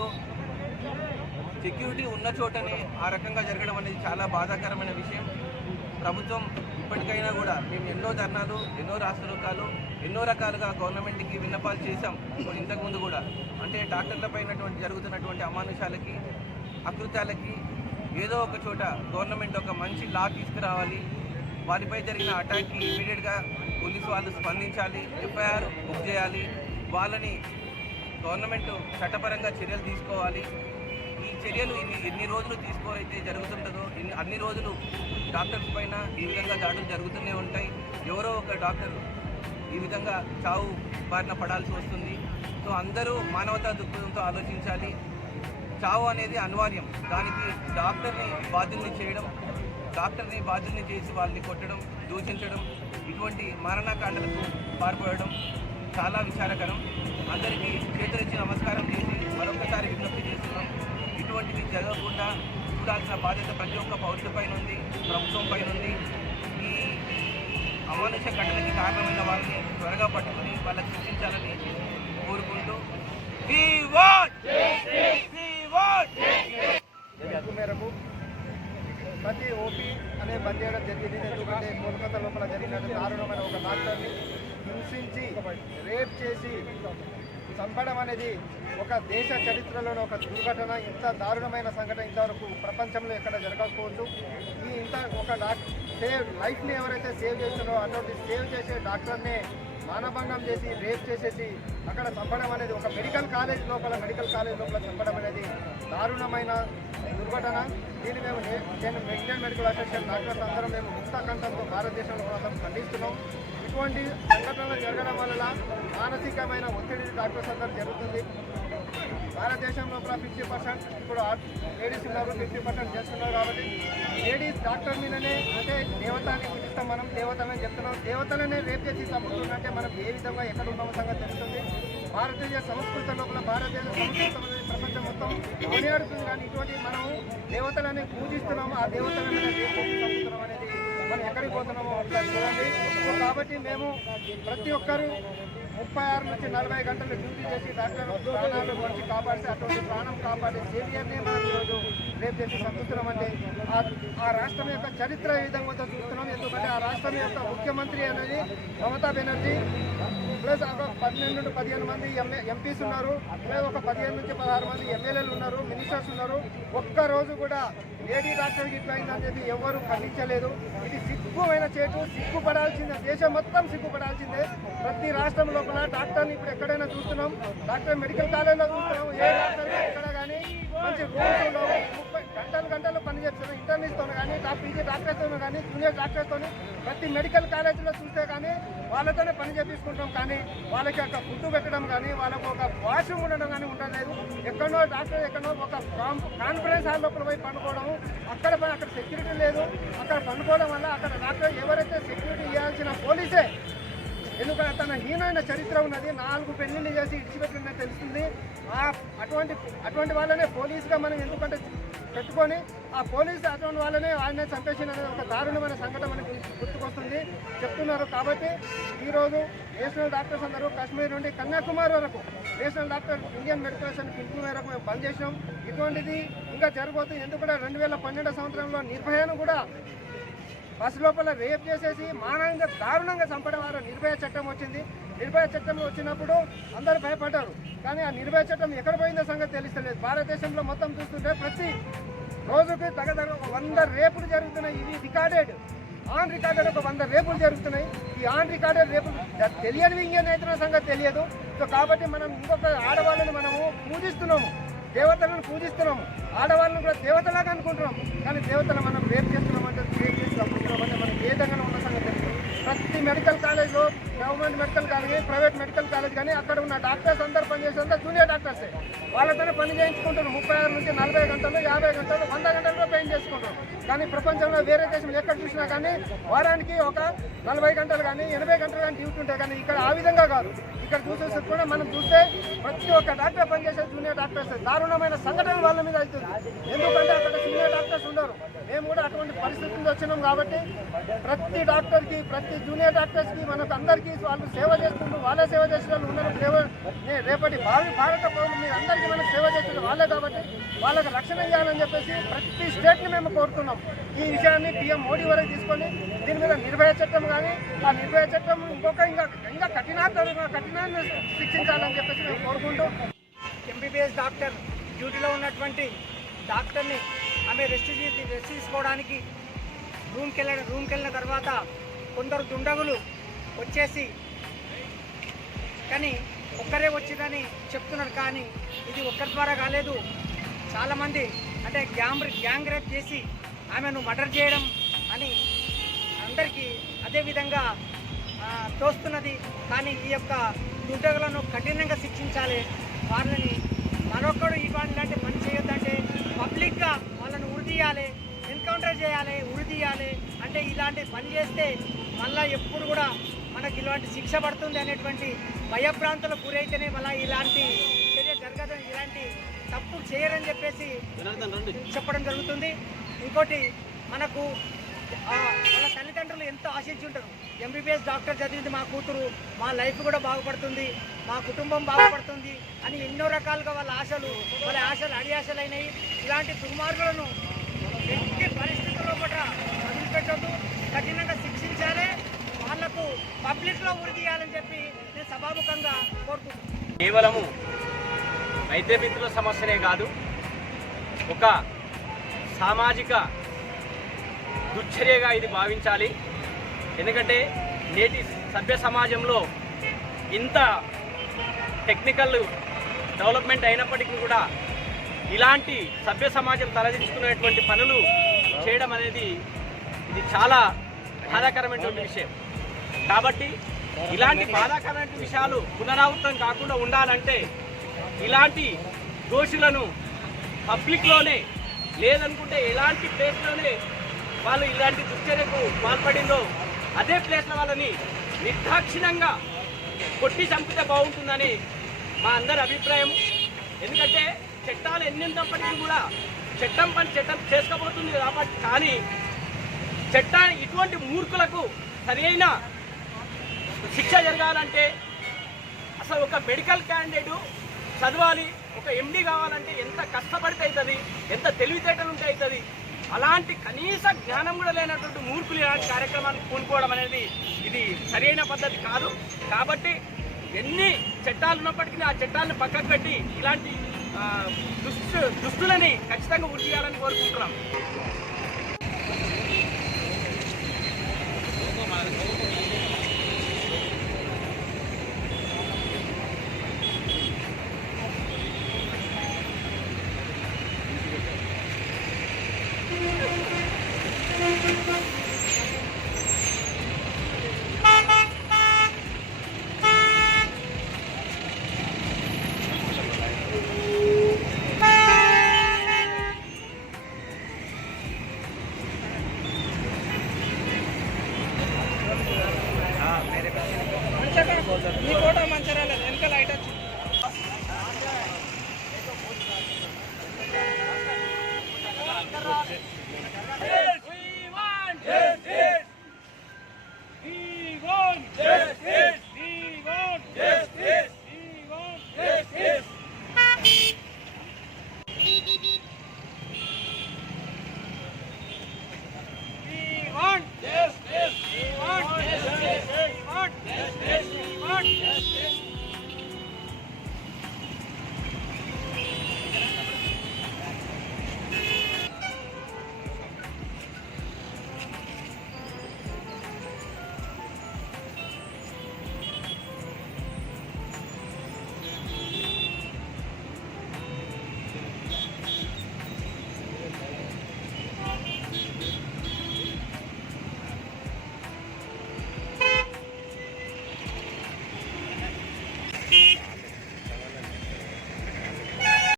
హాస్పిటల్లో సెక్యూరిటీ ఉన్న చోటనే ఆ రకంగా జరగడం అనేది చాలా బాధాకరమైన విషయం. ప్రభుత్వం ఇప్పటికైనా కూడా మేము ఎన్నో ధర్నాలు ఎన్నో రాష్ట్రలోకాలు ఎన్నో రకాలుగా గవర్నమెంట్కి విన్నపాలు చేశాం. ఇంతకుముందు కూడా. అంటే డాక్టర్లపైనటువంటి జరుగుతున్నటువంటి అమానుషాలకి అకృత్యాలకి ఏదో ఒక చోట గవర్నమెంట్ ఒక మంచి లా తీసుకురావాలి. వారిపై జరిగిన అటాక్కి ఇమీడియట్గా పోలీసు వాళ్ళు స్పందించాలి ఎఫ్ఐఆర్ బుక్ చేయాలి. వాళ్ళని గవర్నమెంట్ చట్టపరంగా చర్యలు తీసుకోవాలి. ఈ చర్యలు ఇన్ని ఎన్ని రోజులు తీసుకోవైతే జరుగుతుంటుందో ఇన్ని అన్ని రోజులు డాక్టర్స్ పైన ఈ విధంగా దాడులు జరుగుతూనే ఉంటాయి. ఎవరో ఒక డాక్టర్ ఈ విధంగా చావు బారిన పడాల్సి వస్తుంది. సో అందరూ మానవతా దృక్పథంతో ఆలోచించాలి. చావు అనేది అనివార్యం. దానికి డాక్టర్ని బాధ్యుల్ని చేయడం డాక్టర్ని బాధ్యుల్ని చేసి వాళ్ళని కొట్టడం దూషించడం ఇటువంటి మరణకాండలకు పాల్పడడం చాలా విచారకరం. అందరికీ చేతులెత్తి నమస్కారం చేసి మరొకసారి విజ్ఞప్తి చేస్తున్నాం. ఇటువంటివి జరగకుండా చూడాల్సిన బాధ్యత ప్రతి ఒక్క పౌరులపైన ఉంది ప్రభుత్వం పైన ఉంది. ఈ అమానుష ఘటనకి కారణమైన వారిని త్వరగా పట్టుకుని వాళ్ళకి శిక్షించాలని కోరుకుంటూ మేరకు ప్రతి ఓపీ అనే బంద్ చేయడం జరిగింది ఎందుకంటే కోల్కతా లోపల జరిగిన దారుణమైన ఒక డాక్టర్ని హింసించి రేప్ చంపడం అనేది ఒక దేశ చరిత్రలోని ఒక దుర్ఘటన. ఇంత దారుణమైన సంఘటన ఇంతవరకు ప్రపంచంలో ఎక్కడ జరగకపోవచ్చు. ఈ ఇంత ఒక డాక్ సేవ్ లైఫ్ని ఎవరైతే సేవ్ చేస్తున్నారో అటువంటి సేవ్ చేసే డాక్టర్నే మానభంగం చేసి రేప్ చేసేసి అక్కడ చంపడం అనేది ఒక మెడికల్ కాలేజ్ లోపల మెడికల్ కాలేజ్ లోపల చంపడం అనేది దారుణమైన దుర్ఘటన దీన్ని మేము నేను ఇండియన్ మెడికల్ అసోసియేషన్ డాక్టర్స్ అందరం మేము ముక్త కంఠంతో భారతదేశంలో అందరం ఖండిస్తున్నాం. ఇటువంటి సంఘటనలు జరగడం వల్ల మానసికమైన ఒత్తిడి డాక్టర్స్ అందరూ జరుగుతుంది. భారతదేశం లోపల ఫిఫ్టీ పర్సెంట్ ఇప్పుడు లేడీస్ ఉన్నారు ఫిఫ్టీ పర్సెంట్ చేస్తున్నారు కాబట్టి లేడీస్ డాక్టర్ మీదనే అంటే దేవతని పూజిస్తాం మనం దేవతలని చెప్తున్నాం. దేవతలనే రేప్ చేసి చంపుతున్నట్టే మనం ఏ విధంగా ఎక్కడ ఉన్నామో సంగతి తెలుస్తుంది. భారతీయ సంస్కృతి లోపల భారతదేశ సంస్కృతి ప్రపంచం మొత్తం కొనియాడుతుంది. కానీ ఇటువంటి మనము దేవతలని పూజిస్తున్నాము. ఆ దేవతల మీద అనేది మనం ఎక్కడికి పోతున్నామో ఒకసారి చూడండి. సో కాబట్టి మేము ప్రతి ఒక్కరు ముప్పై ఆరు నుంచి నలభై గంటలు డ్యూటీ చేసి డాక్టర్ ప్రాణాలు మంచి కాపాడితే అటువంటి ప్రాణం కాపాడే సేవియర్నే మనం ఈరోజు రేపు చేసి చదువుతున్నాం ఆ- ఆ రాష్ట్రం యొక్క చరిత్ర ఈ విధంగా చూస్తున్నాం. ఎందుకంటే ఆ రాష్ట్రం యొక్క ముఖ్యమంత్రి అనేది మమతా బెనర్జీ. ప్లస్ ఒక పన్నెండు నుండి పదిహేను మంది ఎంఏ ఎంపీస్ ఉన్నారు. ప్లస్ ఒక పదిహేను నుంచి పదహారు మంది ఎమ్మెల్యేలు ఉన్నారు మినిస్టర్స్ ఉన్నారు. ఒక్క రోజు కూడా లేడీ డాక్టర్కి ఇట్లా అయిందని చెప్పి ఎవరు ఖండించలేదు. ఇది సిగ్గుమైన చేటు సిగ్గుపడాల్సిందే. దేశం మొత్తం సిగ్గుపడాల్సిందే. ప్రతి రాష్ట్రం లోపల డాక్టర్ని ఇప్పుడు ఎక్కడైనా చూస్తున్నాం. డాక్టర్ మెడికల్ కాలేజ్లో చూస్తున్నాం. ఏ డాక్టర్ ఎక్కడ కానీ మంచి రూమ్స్లో గంటలు గంటలు పనిచేస్తున్న ఇంటర్నీస్తో ఇంటర్నెట్తో కానీ పీజీ డాక్టర్స్తో కానీ జూనియర్ డాక్టర్స్తో ప్రతి మెడికల్ కాలేజీలో చూస్తే కానీ వాళ్ళతోనే పని చేపించుకుంటాం కానీ వాళ్ళకి ఒక ఫుడ్ పెట్టడం కానీ వాళ్ళకు ఒక వాష్రూమ్ ఉండడం కానీ ఉండలేదు. ఎక్కడో డాక్టర్ ఎక్కడో ఒక కాన్ఫరెన్స్ హాల్ లోపల పోయి పండుకోవడం అక్కడ అక్కడ సెక్యూరిటీ లేదు. అక్కడ పండుకోవడం వల్ల అక్కడ డాక్టర్ ఎవరైతే సెక్యూరిటీ ఇవ్వాల్సిన పోలీసే ఎందుకంటే తన హీనమైన చరిత్ర ఉన్నది. నాలుగు పెళ్ళిళ్ళు చేసి ఇడిచిపెట్టినట్టు తెలుస్తుంది. అటువంటి అటువంటి వాళ్ళనే పోలీసుగా మనం ఎందుకంటే పెట్టుకొని ఆ పోలీస్ అటువంటి వాళ్ళనే ఆయనే చంపేసిన అనేది ఒక దారుణమైన సంఘటన మనకి గుర్తుకొస్తుంది. చెప్తున్నారు కాబట్టి ఈరోజు నేషనల్ డాక్టర్స్ అందరూ కాశ్మీర్ నుండి కన్యాకుమారి వరకు national doctor Indian medical association పిలుపు మేరకు మేము పనిచేసాం ఇటువంటిది ఇంకా జరగబోతుంది. ఎందుకంటే రెండు వేల పన్నెండు సంవత్సరంలో నిర్భయను కూడా బస్సు లోపల రేప్ చేసేసి మానవంగా దారుణంగా చంపడం వారు నిర్భయ చట్టం వచ్చింది. నిర్భయ చట్టం వచ్చినప్పుడు అందరూ భయపడ్డారు. కానీ ఆ నిర్భయ చట్టం ఎక్కడ పోయిందో సంగతి తెలుస్తలేదు. భారతదేశంలో మొత్తం చూస్తుంటే ప్రతి రోజుకి తగదగ వంద రేపులు జరుగుతున్నాయి. ఇవి రికార్డెడ్. ఆన్ రికార్డెడ్ ఒక వంద రేపులు జరుగుతున్నాయి. ఈ ఆన్ రికార్డెడ్ రేపులు ద- తెలియనివి ఇంకేనైతున్న సంగతి తెలియదు. సో కాబట్టి మనం ఇంకొక ఆడవాళ్ళని మనము పూజిస్తున్నాము. దేవతలను పూజిస్తున్నాము. ఆడవాళ్ళను కూడా దేవతలాగా అనుకుంటున్నాం కానీ దేవతలు మనం రేపు చేస్తున్నామంటే రేపు చేస్తున్నాం చంపుతున్నామంటే మనం ఏ విధంగా ప్రతి మెడికల్ కాలేజ్లో government medical college private medical college కానీ అక్కడ ఉన్న డాక్టర్స్ అందరు పనిచేసేంత జూనియర్ డాక్టర్సే. వాళ్ళతోనే పని చేయించుకుంటారు ముప్పై ఆరు నుంచి నలభై గంటలు యాభై గంటలు వంద గంటల్లో పెయిన్ చేసుకుంటారు? కానీ ప్రపంచంలో వేరే దేశంలో ఎక్కడ చూసినా కానీ వారానికి ఒక నలభై గంటలు కానీ ఎనభై గంటలు కానీ డ్యూటీ ఉంటాయి. కానీ ఇక్కడ ఆ విధంగా కాదు. ఇక్కడ చూసేసి కూడా మనం చూస్తే ప్రతి ఒక్క డాక్టర్ పనిచేసే జూనియర్ డాక్టర్స్. దారుణమైన సంఘటనలు వాళ్ళ మీద అవుతుంది. ఎందుకంటే అక్కడ సీనియర్ డాక్టర్స్ ఉండరు. మేము కూడా అటువంటి పరిస్థితి నుంచి వచ్చినాం కాబట్టి ప్రతి డాక్టర్కి ప్రతి జూనియర్ డాక్టర్స్కి మనకు అందరికీ వాళ్ళు సేవ చేస్తుంటూ వాళ్ళే సేవ చేసిన వాళ్ళు ఉన్నారు సేవ రేపటి భావి భారత పౌరులు అందరికీ మనకు సేవ చేస్తున్న వాళ్ళే కాబట్టి వాళ్ళకి రక్షణ ఇవ్వాలని చెప్పేసి ప్రతి స్టేట్ని మేము కోరుతున్నాం. ఈ విషయాన్ని పీఎం మోడీ వరకు తీసుకొని దీని మీద నిర్భయ చట్టం కానీ ఆ నిర్భయ చట్టం ఇంకొక ఇంకా ఇంకా కఠినాత్మక కఠినాన్ని శిక్షించాలని చెప్పేసి మేము కోరుకుంటూ ఎంబీబీఎస్ డాక్టర్ డ్యూటీలో ఉన్నటువంటి డాక్టర్ని ఆమె రెస్ట్ చేసి రెస్ట్ తీసుకోవడానికి రూమ్కి వెళ్ళిన రూమ్కి వెళ్ళిన తర్వాత కొందరు దుండగులు వచ్చేసి కానీ ఒక్కరే వచ్చిందని చెప్తున్నారు. కానీ ఇది ఒక్కరి ద్వారా కాలేదు. చాలామంది అంటే గ్యాంగ్ గ్యాంగ్ రేప్ చేసి ఆమెను మర్డర్ చేయడం అని అందరికీ అదేవిధంగా తోస్తున్నది. కానీ ఈ యొక్క దుండగులను కఠినంగా శిక్షించాలి. వాళ్ళని మరొకడు ఇవాళ ఇలాంటి పని చేయొద్దంటే పబ్లిక్గా ఉరిదీయాలి ఎన్కౌంటర్ చేయాలి ఉరిదీయాలి అంటే ఇలాంటి పని చేస్తే మళ్ళీ ఎప్పుడు కూడా మనకి ఇలాంటి శిక్ష పడుతుంది అనేటువంటి భయభ్రాంతులకు గురైతేనే మళ్ళీ ఇలాంటి చర్య జరగదని ఇలాంటి తప్పు చేయరని చెప్పేసి చెప్పడం జరుగుతుంది. ఇంకోటి మనకు వాళ్ళ తల్లిదండ్రులు ఎంతో ఆశించి ఉంటారు ఎంబీబీఎస్ డాక్టర్ చదివింది మా కూతురు మా లైఫ్ కూడా బాగుపడుతుంది మా కుటుంబం బాగుపడుతుంది అని ఎన్నో రకాలుగా వాళ్ళ ఆశలు వాళ్ళ ఆశలు అడి ఆశలు అయినాయి. ఇలాంటి దుర్మార్గులను ఎట్టి పరిస్థితుల్లో కూడా వదిలిపెట్టద్దు. కఠినంగా శిక్షించాలి. వాళ్ళకు పబ్లిక్లో ఉరి తీయాలని చెప్పి నేను సభాముఖంగా కోరుకుంటున్నాను. కేవలము వైద్య మిత్రుల సమస్యనే కాదు ఒక సామాజిక దుశ్చర్యగా ఇది భావించాలి. ఎందుకంటే నేటి సభ్య సమాజంలో ఇంత టెక్నికల్ డెవలప్మెంట్ అయినప్పటికీ కూడా ఇలాంటి సభ్య సమాజం తలదించుకునేటువంటి పనులు చేయడం అనేది ఇది చాలా బాధాకరమైనటువంటి విషయం. కాబట్టి ఇలాంటి బాధాకరమైన విషయాలు పునరావృతం కాకుండా ఉండాలంటే ఇలాంటి దోషులను పబ్లిక్లోనే లేదనుకుంటే ఎలాంటి ప్లేస్లోనే వాళ్ళు ఇలాంటి దుశ్చర్యకు పాల్పడిందో అదే ప్లేస్ల వాళ్ళని నిర్దాక్షిణంగా కొట్టి చంపితే బాగుంటుందని మా అందరి అభిప్రాయం. ఎందుకంటే చట్టాలు ఎన్నింతప్పటికీ కూడా చట్టం పని చట్టం చేసుకోబోతుంది కాబట్టి కానీ చట్టాన్ని ఇటువంటి మూర్ఖులకు సరైన శిక్ష జరగాలంటే అసలు ఒక మెడికల్ క్యాండిడేటు చదవాలి ఒక ఎండి కావాలంటే ఎంత కష్టపడితే అవుతుంది ఎంత తెలివితేటలు ఉంటే అవుతుంది అలాంటి కనీస జ్ఞానం కూడా లేనటువంటి మూర్ఖులు ఇలాంటి కార్యక్రమాన్ని పూనుకోవడం అనేది ఇది సరైన పద్ధతి కాదు. కాబట్టి ఎన్ని చట్టాలు ఉన్నప్పటికీ ఆ చట్టాలను పక్కకు పెట్టి ఇలాంటి దుష్టు దుస్తులని ఖచ్చితంగా ఉరి చేయాలని కోరుకుంటున్నాం ¡Suscríbete మంచిగా ఫోటో మంచిరాలేదు వెనక లైట్ వచ్చి